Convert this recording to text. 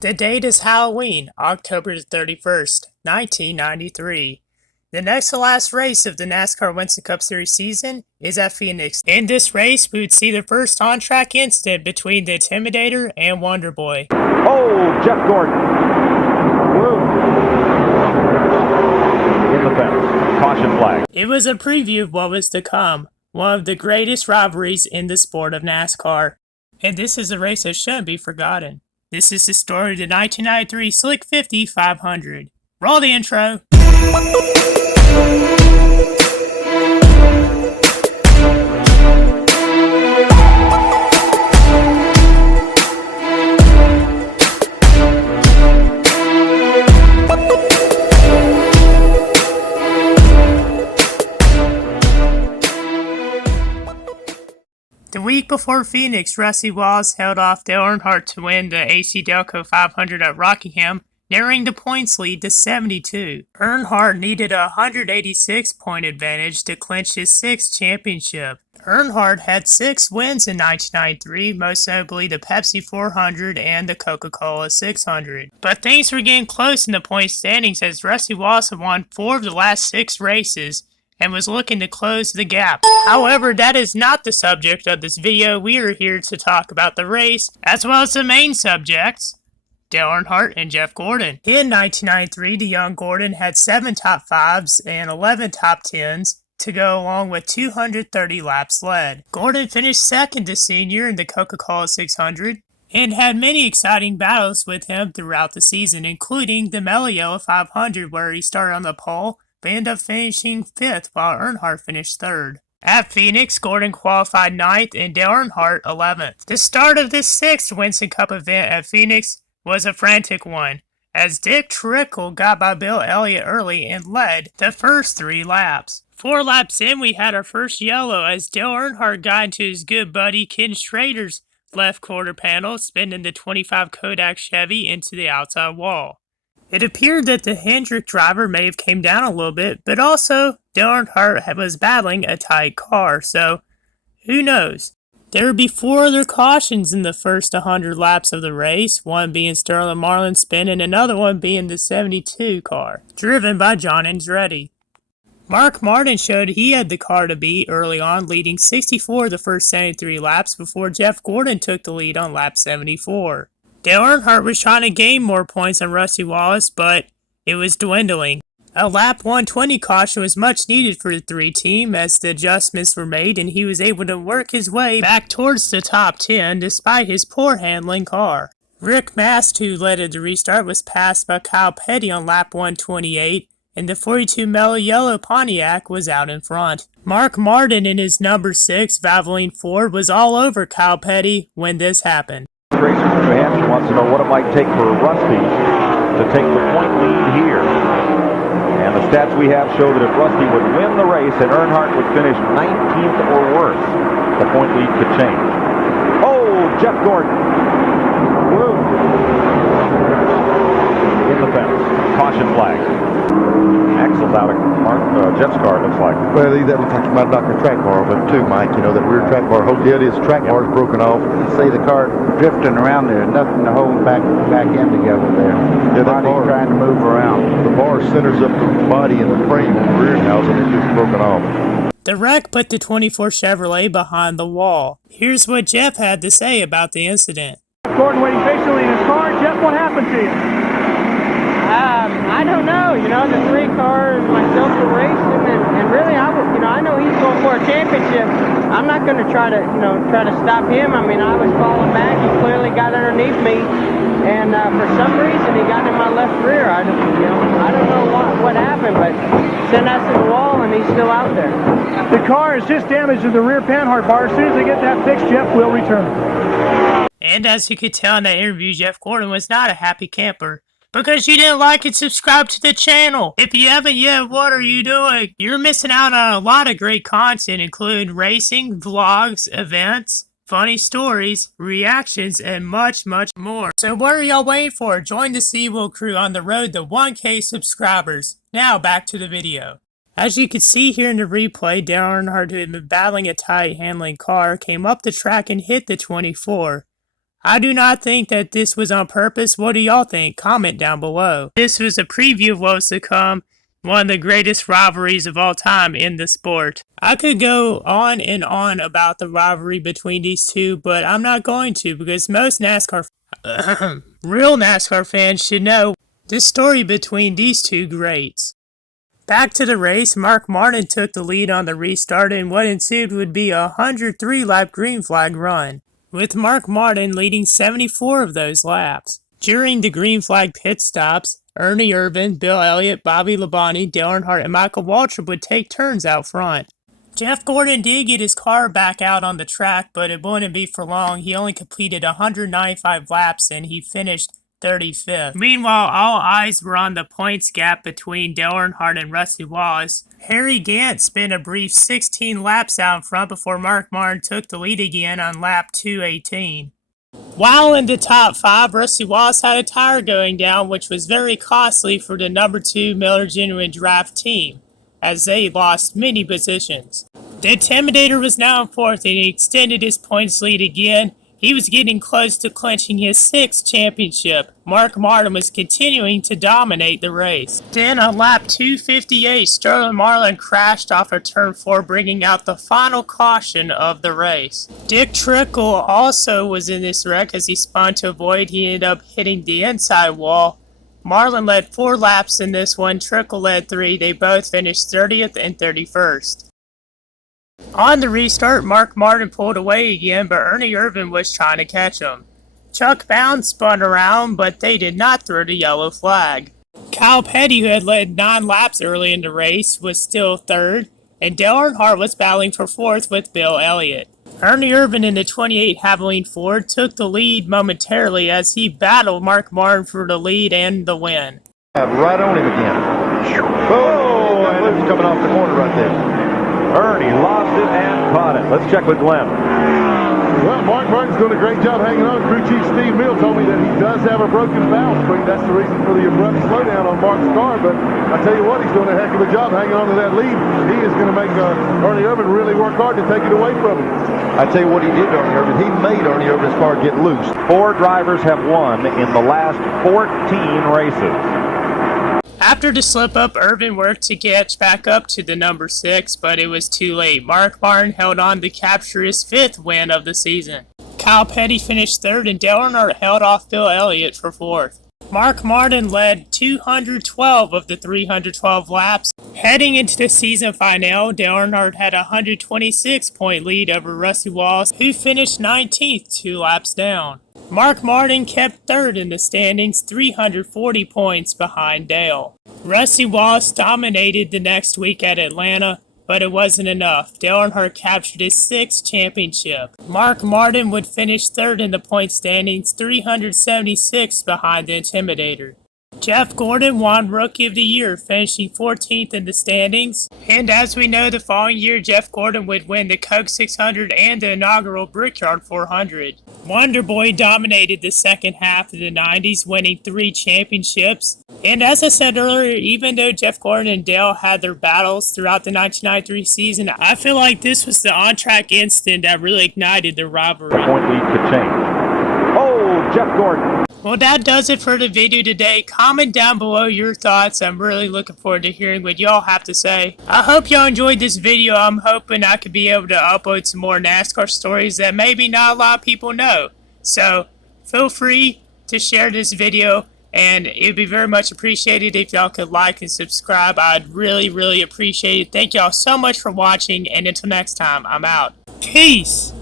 The date is Halloween, October 31st, 1993. The next to last race of the NASCAR Winston Cup Series season is at Phoenix. In this race, we would see the first on-track incident between the Intimidator and Wonder Boy. Oh, Jeff Gordon. Woo. In the fence. Caution flag. It was a preview of what was to come, one of the greatest rivalries in the sport of NASCAR. And this is a race that shouldn't be forgotten. This is the story of the 1993 Slick 50 500. Roll the intro. The week before Phoenix, Rusty Wallace held off Dale Earnhardt to win the AC Delco 500 at Rockingham, narrowing the points lead to 72. Earnhardt needed a 186-point advantage to clinch his sixth championship. Earnhardt had 6 wins in 1993, most notably the Pepsi 400 and the Coca-Cola 600. But things were getting close in the point standings as Rusty Wallace had won 4 of the last 6 races and was looking to close the gap. However, that is not the subject of this video. We are here to talk about the race, as well as the main subjects, Dale Earnhardt and Jeff Gordon. In 1993, the young Gordon had 7 top 5s and 11 top 10s to go along with 230 laps led. Gordon finished second to senior in the Coca-Cola 600 and had many exciting battles with him throughout the season, including the Mellow Yellow 500 where he started on the pole but ended up finishing 5th while Earnhardt finished 3rd. At Phoenix, Gordon qualified 9th and Dale Earnhardt 11th. The start of this 6th Winston Cup event at Phoenix was a frantic one, as Dick Trickle got by Bill Elliott early and led the first 3 laps. 4 laps in, we had our first yellow as Dale Earnhardt got into his good buddy Ken Schrader's left quarter panel, spinning the 25 Kodak Chevy into the outside wall. It appeared that the Hendrick driver may have came down a little bit, but also Dale Earnhardt was battling a tight car, so who knows? There would be 4 other cautions in the first 100 laps of the race, one being Sterling Marlin's spin and another one being the 72 car, driven by John Andretti. Mark Martin showed he had the car to beat early on, leading 64 of the first 73 laps before Jeff Gordon took the lead on lap 74. Dale Earnhardt was trying to gain more points than Rusty Wallace, but it was dwindling. A lap 120 caution was much needed for the 3 team as the adjustments were made and he was able to work his way back towards the top 10 despite his poor handling car. Rick Mast, who led at the restart, was passed by Kyle Petty on lap 128 and the 42 Mellow Yellow Pontiac was out in front. Mark Martin in his number 6 Valvoline Ford was all over Kyle Petty when this happened. Racer from New Hampshire wants to know what it might take for Rusty to take the point lead here. And the stats we have show that if Rusty would win the race and Earnhardt would finish 19th or worse, the point lead could change. Oh, Jeff Gordon. Woo. In the fence. Caution flag. Axle's out of Jeff's car, it looks like. Well, that looks like you might knock the track bar over too, Mike. You know, that rear track bar. Yeah, it is. Track bar is broken off. See the car drifting around there. Nothing to hold back in together there. Yeah, that bar trying to move around. The bar centers up the body and the frame on the rear housing. It's just broken off. The wreck put the 24 Chevrolet behind the wall. Here's what Jeff had to say about the incident. Gordon waiting patiently in his car. Jeff, what happened to you? I don't know. You know, the 3 cars, myself were racing, and really, I know he's going for a championship. I'm not going to try to stop him. I mean, I was falling back. He clearly got underneath me, and for some reason, he got in my left rear. I don't know what happened, but sent us to the wall, and he's still out there. The car is just damaged in the rear panhard bar. As soon as they get that fixed, Jeff will return. And as you could tell in that interview, Jeff Gordon was not a happy camper. Because you didn't like and subscribe to the channel. If you haven't yet, what are you doing? You're missing out on a lot of great content, including racing, vlogs, events, funny stories, reactions, and much, much more. So what are y'all waiting for? Join the cwilyt crew on the road to 1K subscribers. Now back to the video. As you can see here in the replay, Dale Earnhardt, who had been battling a tight handling car, came up the track and hit the 24. I do not think that this was on purpose. What do y'all think? Comment down below. This was a preview of what's to come. One of the greatest rivalries of all time in the sport. I could go on and on about the rivalry between these two, but I'm not going to because most real NASCAR fans should know this story between these two greats. Back to the race, Mark Martin took the lead on the restart and what ensued would be a 103-lap green flag run, with Mark Martin leading 74 of those laps. During the green flag pit stops, Ernie Irvan, Bill Elliott, Bobby Labonte, Dale Earnhardt, and Michael Waltrip would take turns out front. Jeff Gordon did get his car back out on the track, but it wouldn't be for long. He only completed 195 laps and he finished 35th. Meanwhile, all eyes were on the points gap between Dale Earnhardt and Rusty Wallace. Harry Gant spent a brief 16 laps out in front before Mark Martin took the lead again on lap 218. While in the top 5, Rusty Wallace had a tire going down, which was very costly for the number 2 Miller Genuine Draft team, as they lost many positions. The Intimidator was now in 4th and he extended his points lead again. He was getting close to clinching his 6th championship. Mark Martin was continuing to dominate the race. Then on lap 258, Sterling Marlin crashed off of turn 4, bringing out the final caution of the race. Dick Trickle also was in this wreck as he spun to avoid. He ended up hitting the inside wall. Marlin led 4 laps in this one, Trickle led 3. They both finished 30th and 31st. On the restart, Mark Martin pulled away again, but Ernie Irvan was trying to catch him. Chuck Bound spun around, but they did not throw the yellow flag. Kyle Petty, who had led 9 laps early in the race, was still 3rd, and Dale Earnhardt was battling for 4th with Bill Elliott. Ernie Irvan in the 28 Havoline Ford took the lead momentarily as he battled Mark Martin for the lead and the win. Right on him again. Oh, and he's coming off the corner right there. Ernie lost it and caught it. Let's check with Glenn. Well, Mark Martin's doing a great job hanging on. Crew Chief Steve Mills told me that he does have a broken valve spring. That's the reason for the abrupt slowdown on Mark's car. But I tell you what, he's doing a heck of a job hanging on to that lead. He is going to make Ernie Irvan really work hard to take it away from him. I tell you what he did to Ernie Irvan. He made Ernie Irvan's car get loose. 4 drivers have won in the last 14 races. After the slip-up, Irvan worked to catch back up to the number 6, but it was too late. Mark Martin held on to capture his 5th win of the season. Kyle Petty finished 3rd, and Dale Earnhardt held off Bill Elliott for 4th. Mark Martin led 212 of the 312 laps. Heading into the season finale, Dale Earnhardt had a 126-point lead over Rusty Wallace, who finished 19th 2 laps down. Mark Martin kept 3rd in the standings, 340 points behind Dale. Rusty Wallace dominated the next week at Atlanta, but it wasn't enough. Dale Earnhardt captured his 6th championship. Mark Martin would finish 3rd in the point standings, 376 behind the Intimidator. Jeff Gordon won Rookie of the Year, finishing 14th in the standings. And as we know, the following year, Jeff Gordon would win the Coke 600 and the inaugural Brickyard 400. Wonder Boy dominated the second half of the 90s, winning 3 championships. And as I said earlier, even though Jeff Gordon and Dale had their battles throughout the 1993 season, I feel like this was the on-track instant that really ignited the rivalry. The point lead could change. Oh, Jeff Gordon. Well, that does it for the video today. Comment down below your thoughts. I'm really looking forward to hearing what y'all have to say. I hope y'all enjoyed this video. I'm hoping I could be able to upload some more NASCAR stories that maybe not a lot of people know. So, feel free to share this video, and it would be very much appreciated if y'all could like and subscribe. I'd really appreciate it. Thank y'all so much for watching, and until next time, I'm out. Peace!